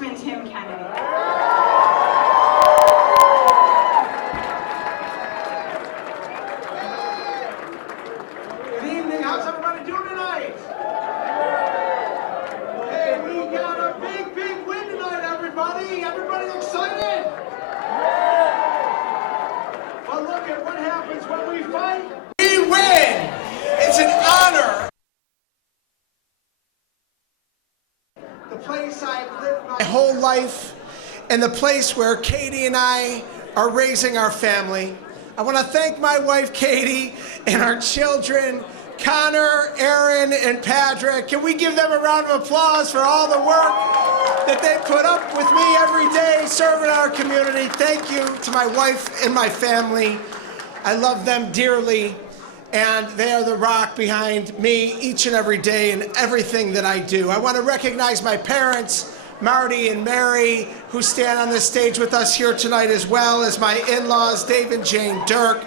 Congressman Tim Kennedy. Good evening. How's everybody doing tonight? Hey, we got a big, big win tonight, everybody. Everybody excited? Well, look at what happens when we fight. We win. It's an honor. The place I've lived my whole life and the place where Katie and I are raising our family. I want to thank my wife, Katie, and our children, Connor, Aaron, and Patrick. Can we give them a round of applause for all the work that they put up with me every day serving our community? Thank you to my wife and my family. I love them dearly, and they are the rock behind me each and every day and everything that I do. I want to recognize my parents, Marty and Mary, who stand on this stage with us here tonight, as well as my in-laws, Dave and Jane Dirk,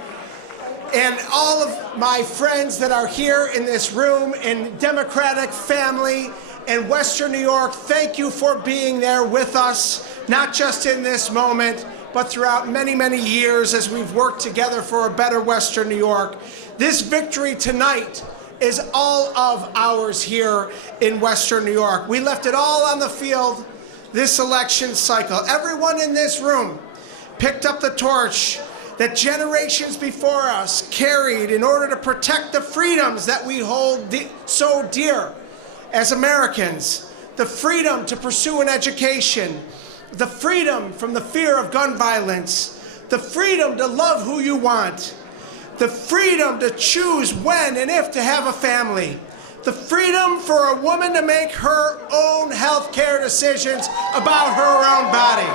and all of my friends that are here in this room in Democratic family in Western New York. Thank you for being there with us, not just in this moment, but throughout many, many years as we've worked together for a better Western New York. This victory tonight is all of ours here in Western New York. We left it all on the field this election cycle. Everyone in this room picked up the torch that generations before us carried in order to protect the freedoms that we hold so dear as Americans. The freedom to pursue an education, the freedom from the fear of gun violence, the freedom to love who you want, the freedom to choose when and if to have a family, the freedom for a woman to make her own health care decisions about her own body,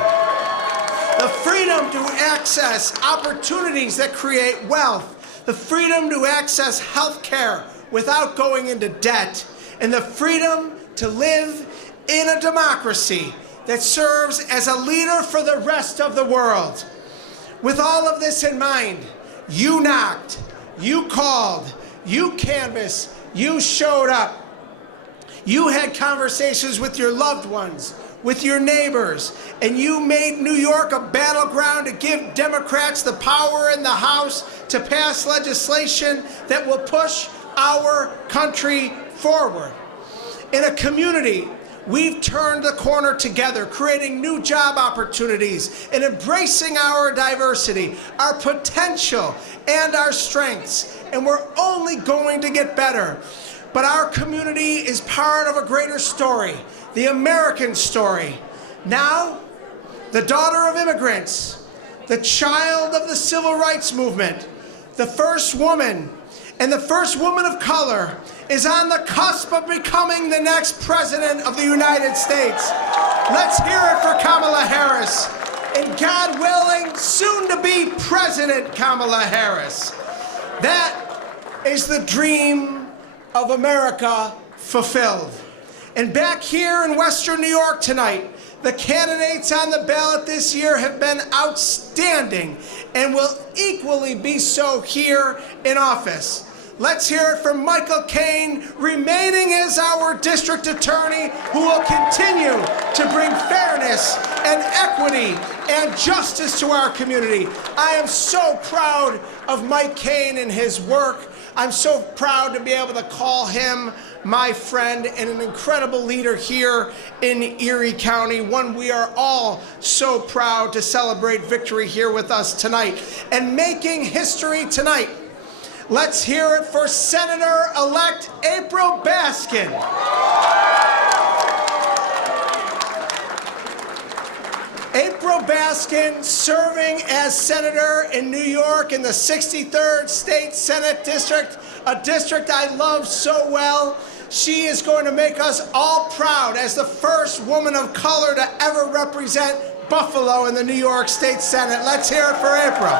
the freedom to access opportunities that create wealth, the freedom to access health care without going into debt, and the freedom to live in a democracy that serves as a leader for the rest of the world. With all of this in mind, you knocked, you called, you canvassed, you showed up. You had conversations with your loved ones, with your neighbors, and you made New York a battleground to give Democrats the power in the House to pass legislation that will push our country forward. In a community, we've turned the corner together, creating new job opportunities and embracing our diversity, our potential, and our strengths. And we're only going to get better. But our community is part of a greater story, the American story. Now, the daughter of immigrants, the child of the civil rights movement, the first woman, and the first woman of color is on the cusp of becoming the next president of the United States. Let's hear it for Kamala Harris, and God willing, soon to be President Kamala Harris. That is the dream of America fulfilled. And back here in Western New York tonight, the candidates on the ballot this year have been outstanding and will equally be so here in office. Let's hear it from Michael Caine, remaining as our district attorney, who will continue to bring fairness and equity and justice to our community. I am so proud of Mike Caine and his work. I'm so proud to be able to call him my friend and an incredible leader here in Erie County, one we are all so proud to celebrate victory here with us tonight. And making history tonight, let's hear it for Senator-elect April Baskin. April Baskin, serving as senator in New York in the 63rd State Senate District, a district I love so well. She is going to make us all proud as the first woman of color to ever represent Buffalo in the New York State Senate. Let's hear it for April.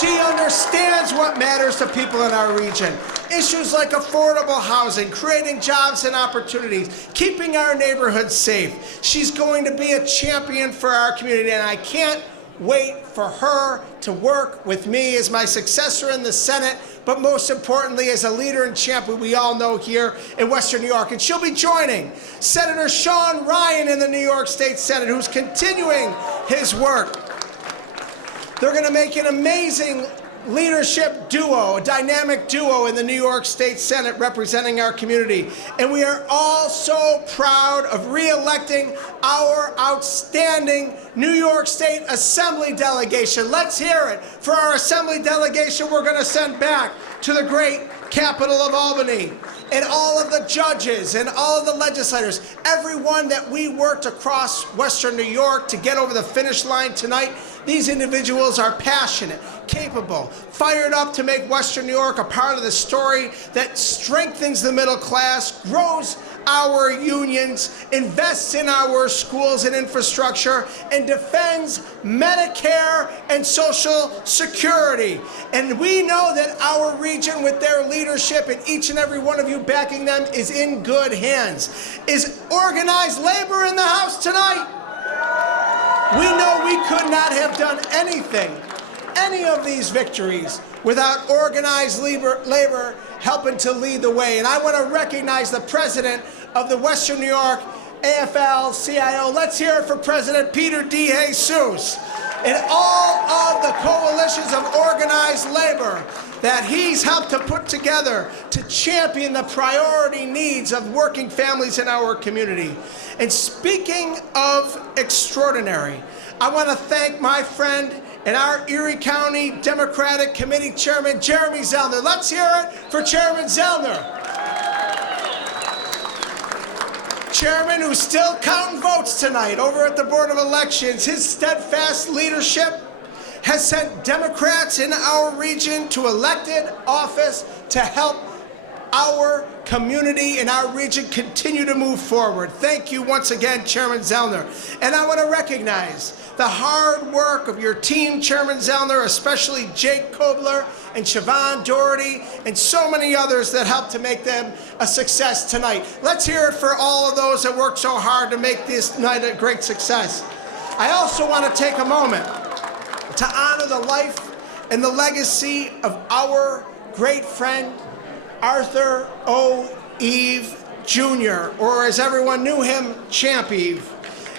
She understands what matters to people in our region. Issues like affordable housing, creating jobs and opportunities, keeping our neighborhoods safe. She's going to be a champion for our community, and I can't wait for her to work with me as my successor in the Senate, but most importantly as a leader and champion we all know here in Western New York. And she'll be joining Senator Sean Ryan in the New York State Senate, who's continuing his work. They're going to make an amazing leadership duo, a dynamic duo in the New York State Senate representing our community. And we are all so proud of re-electing our outstanding New York State Assembly delegation. Let's hear it for our Assembly delegation we're going to send back to the great capital of Albany. And all of the judges and all of the legislators, everyone that we worked across Western New York to get over the finish line tonight, these individuals are passionate, capable, fired up to make Western New York a part of the story that strengthens the middle class, grows our unions, invests in our schools and infrastructure, and defends Medicare and Social Security. And we know that our region, with their leadership and each and every one of you backing them, is in good hands. Is organized labor in the House tonight? We know we could not have done anything, any of these victories, without organized labor helping to lead the way. And I want to recognize the president of the Western New York AFL-CIO. Let's hear it for President Peter D. Jesus and all of the coalitions of organized labor that he's helped to put together to champion the priority needs of working families in our community. And speaking of extraordinary, I want to thank my friend and our Erie County Democratic Committee Chairman, Jeremy Zellner. Let's hear it for Chairman Zellner. Chairman who's still counting votes tonight over at the Board of Elections. His steadfast leadership has sent Democrats in our region to elected office to help our community and our region continue to move forward. Thank you once again, Chairman Zellner. And I want to recognize the hard work of your team, Chairman Zellner, especially Jake Kobler and Siobhan Doherty and so many others that helped to make them a success tonight. Let's hear it for all of those that worked so hard to make this night a great success. I also want to take a moment to honor the life and the legacy of our great friend, Arthur O. Eve Jr., or as everyone knew him, Champ Eve.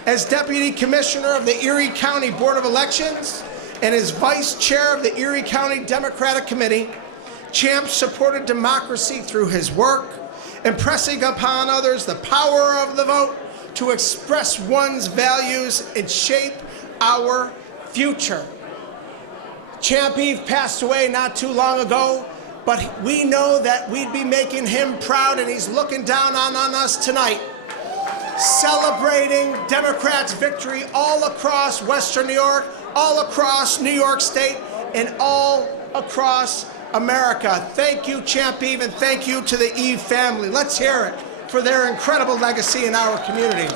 As Deputy Commissioner of the Erie County Board of Elections and as Vice Chair of the Erie County Democratic Committee, Champ supported democracy through his work, impressing upon others the power of the vote to express one's values and shape our future. Champ Eve passed away not too long ago, but we know that we'd be making him proud, and he's looking down on us tonight, celebrating Democrats' victory all across Western New York, all across New York State, and all across America. Thank you, Champ Eve, and thank you to the Eve family. Let's hear it for their incredible legacy in our community.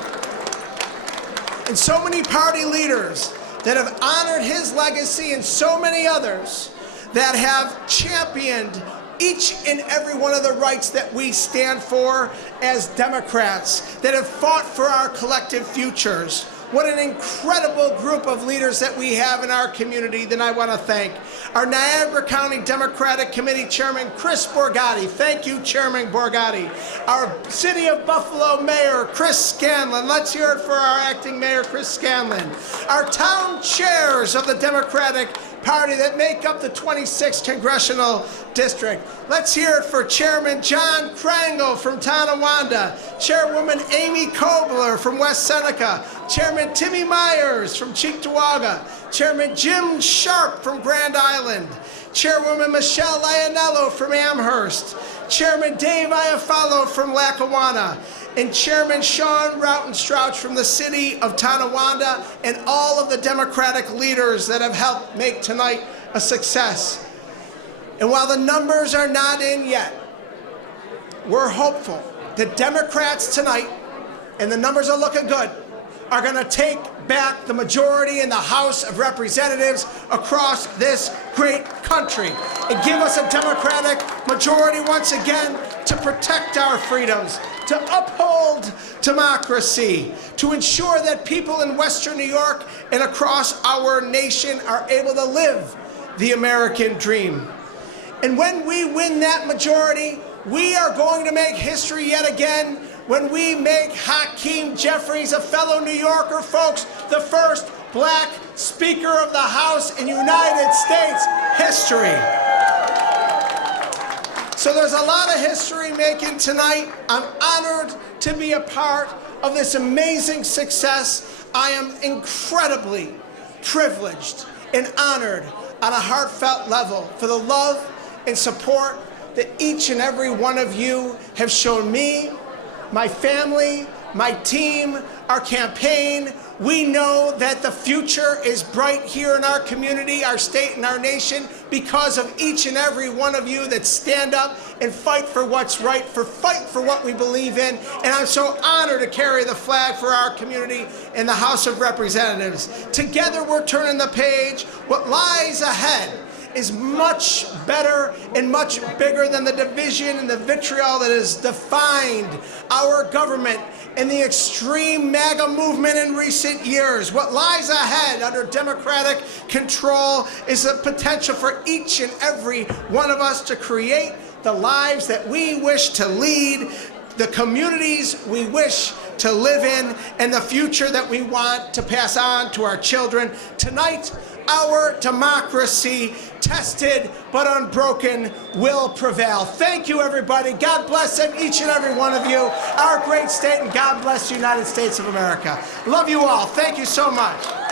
And so many party leaders that have honored his legacy, and so many others that have championed each and every one of the rights that we stand for as Democrats, that have fought for our collective futures. What an incredible group of leaders that we have in our community that I want to thank. Our Niagara County Democratic Committee Chairman, Chris Borgatti. Thank you, Chairman Borgatti. Our City of Buffalo Mayor, Chris Scanlon. Let's hear it for our Acting Mayor, Chris Scanlon. Our town chairs of the Democratic Party that make up the 26th Congressional District. Let's hear it for Chairman John Krangle from Tonawanda, Chairwoman Amy Kobler from West Seneca, Chairman Timmy Myers from Cheektowaga, Chairman Jim Sharp from Grand Island, Chairwoman Michelle Lionello from Amherst, Chairman Dave Iafallo from Lackawanna, and Chairman Sean Rautenstrauch from the city of Tonawanda, and all of the Democratic leaders that have helped make tonight a success. And while the numbers are not in yet, we're hopeful that Democrats tonight, and the numbers are looking good, are going to take back the majority in the House of Representatives across this great country and give us a Democratic majority once again to protect our freedoms, to uphold democracy, to ensure that people in Western New York and across our nation are able to live the American dream. And when we win that majority, we are going to make history yet again when we make Hakeem Jeffries, a fellow New Yorker, folks, the first black Speaker of the House in United States history. So there's a lot of history making tonight. I'm honored to be a part of this amazing success. I am incredibly privileged and honored on a heartfelt level for the love and support that each and every one of you have shown me, my family, my team, our campaign. We know that the future is bright here in our community, our state, and our nation because of each and every one of you that stand up and fight for what's right, fight for what we believe in. And I'm so honored to carry the flag for our community in the House of Representatives. Together we're turning the page. What lies ahead is much better and much bigger than the division and the vitriol that has defined our government and the extreme MAGA movement in recent years. What lies ahead under Democratic control is the potential for each and every one of us to create the lives that we wish to lead, the communities we wish to live in, and the future that we want to pass on to our children. Tonight, our democracy, tested but unbroken, will prevail. Thank you, everybody. God bless each and every one of you, our great state, and God bless the United States of America. Love you all. Thank you so much.